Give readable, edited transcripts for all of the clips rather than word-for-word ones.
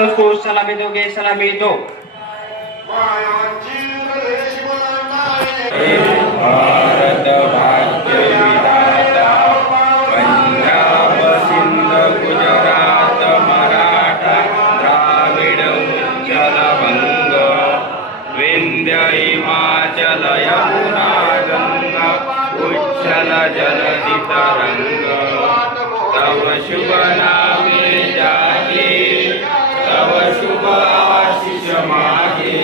दोस्तों, सलामी दोगे, सलामी दो। भारत भाग्य विधाता पंजाब सिंध गुजरात मराठा द्राविड उच्चल बंग विंध्य हिमाचल यमुना गंगा उच्छल जलधि तरंग तव शुभ नामे जागे तव शुभ आशीष मागे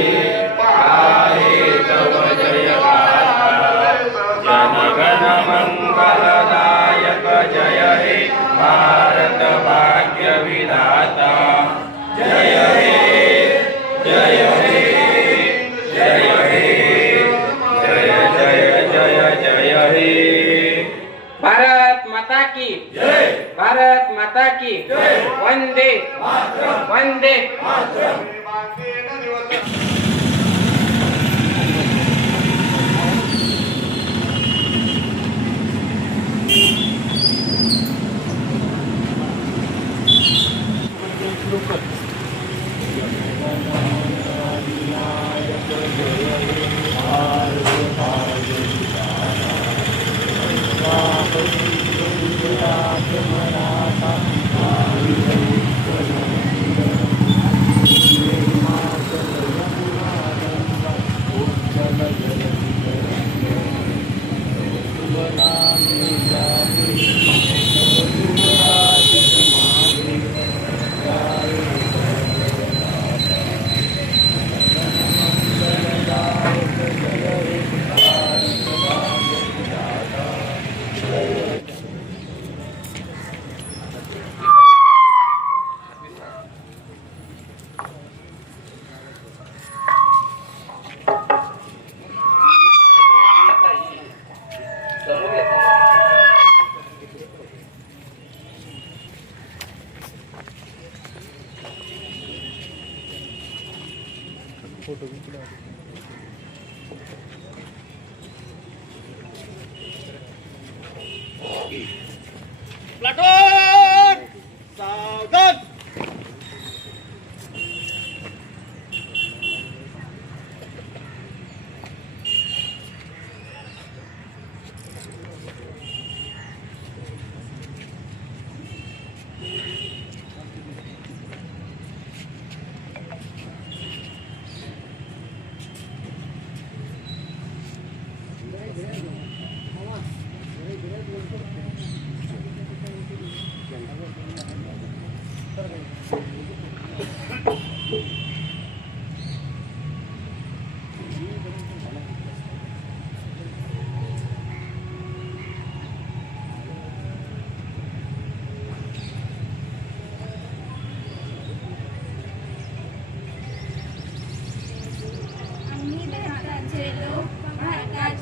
आहे तव जय जनगण मंगलदायक जय हे भारत भाग्य विधाता जय हे जय हे जय हे जय जय जय जय हे भारत माता की जय, भारत माता की जय, वंदे मातरम, वंदे मातरम। प्लाटून सावधान।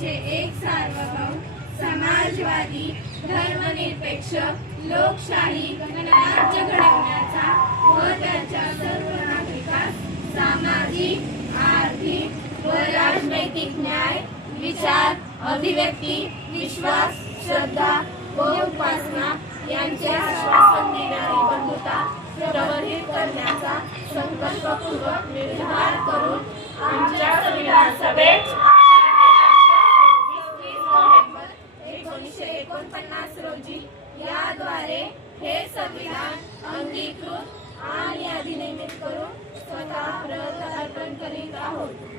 एक सार्वभौम समाजवादी धर्मनिरपेक्ष लोकशाही गणराज्य घडवण्याचा व त्याच्या सर्व नागरिकांस सामाजिक आर्थिक व राजनैतिक न्याय विचार अभिव्यक्ती विश्वास श्रद्धा व उपासना यांचे आश्वासन देणारी बंधुता प्रवर्धित करण्याचा संकल्पपूर्वक निर्धार करून आमच्या संविधान सभेत 1949 रोजी याद्वारे हे संविधान अंगीकृत आणि अधिनियमित करून स्वतः प्रत अर्पण करीत आहोत।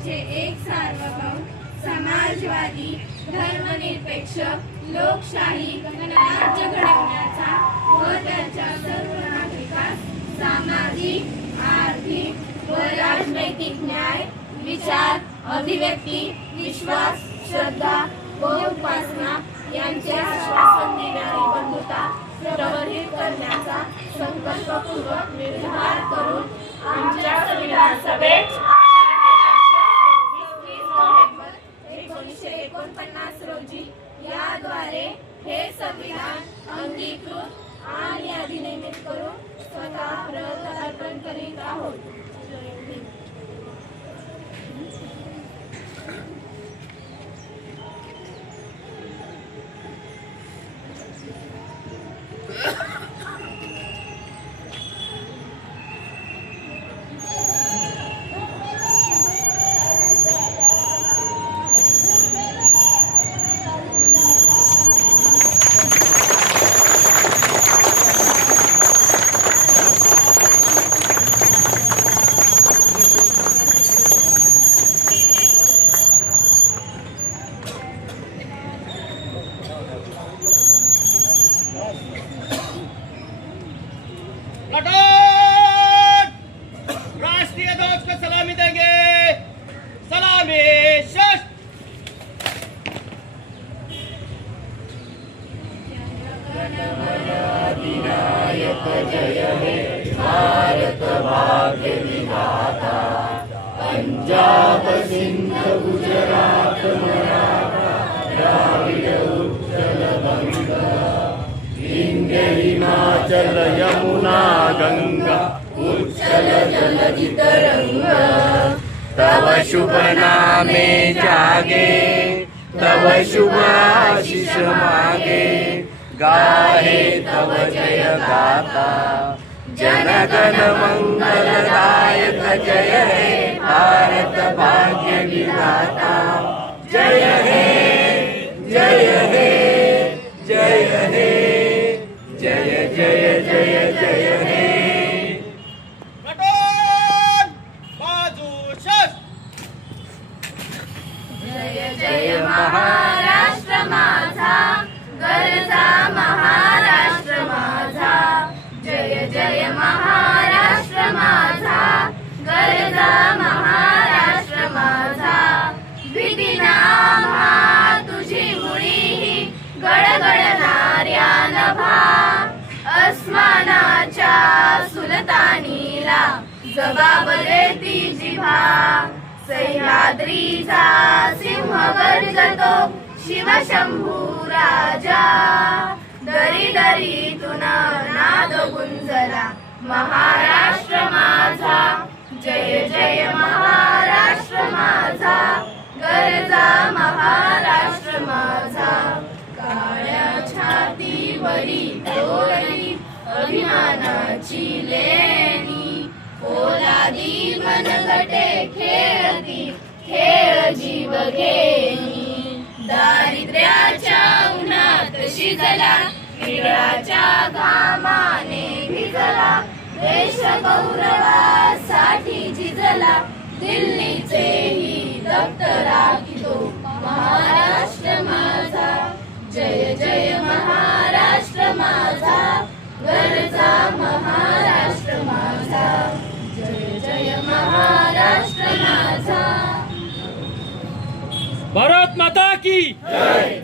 भारताचे एक सार्वभौम समाजवादी धर्मनिरपेक्ष लोकशाही गणराज्य घडवण्याचा व त्याच्या सर्व नागरिकांस सामाजिक आर्थिक व राजनैतिक न्याय विचार अभिव्यक्ती विश्वास श्रद्धा व उपासना यांचे आश्वासन देणारी बंधुता प्रवर्धित करण्याचा संकल्पपूर्वक निर्धार करून आमच्या संविधान सभेत 20 नोव्हेंबर 1949 रोजी याद्वारे हे संविधान अंगीकृत आणि अधिनियमित करून स्वतः व्रत अर्पण करीत आहोत. प्लाटून राष्ट्रीय ध्वज को सलामी देंगे. सलामी शश. हिमाचल यमुना गंगा उच्चल जलधि तरंग तव शुभ नामे जागे तव शुभ आशीष मागे गाहे तव जय गाता जनगण मंगलदायक जय हे भारत भाग्य विधाता जय हे जय हे जय हे जय जय जय जय हे. प्लाटून बाजू शश. जय जय महाराष्ट्र माझा गरजा महाराष्ट्र माझा. जय जय महाराष्ट्र माझा गरजा महाराष्ट्र माझा. विधिना तुझी मुळी गडगडणाऱ्या नभा अस्मानाच्या सुलतानीला जबाब देती जिव्हा. सह्याद्रीचा सिंह गर्जतो शिवशंभू राजा. दरी दरीतून नाद गुंजला महाराष्ट्र माझा. जय जय महाराष्ट्र माझा गरजा महाराष्ट्र माझा. काळ्या छातीवरी डोळी अभिमानाची लेणी पोलादी मनगटे खेळती खेळ जीव घेणी. दारिद्र्याच्या उन्हात शिजला हिरळाच्या घामाने भिजला. देश गौरवासाठी झिजला दिल्लीचेही दप्तर राखितो महाराष्ट्र माझा. जय जय महाराष्ट्र माझा गरजा महाराष्ट्र माझा. जय जय महाराष्ट्र माझा. भारत माता की जय.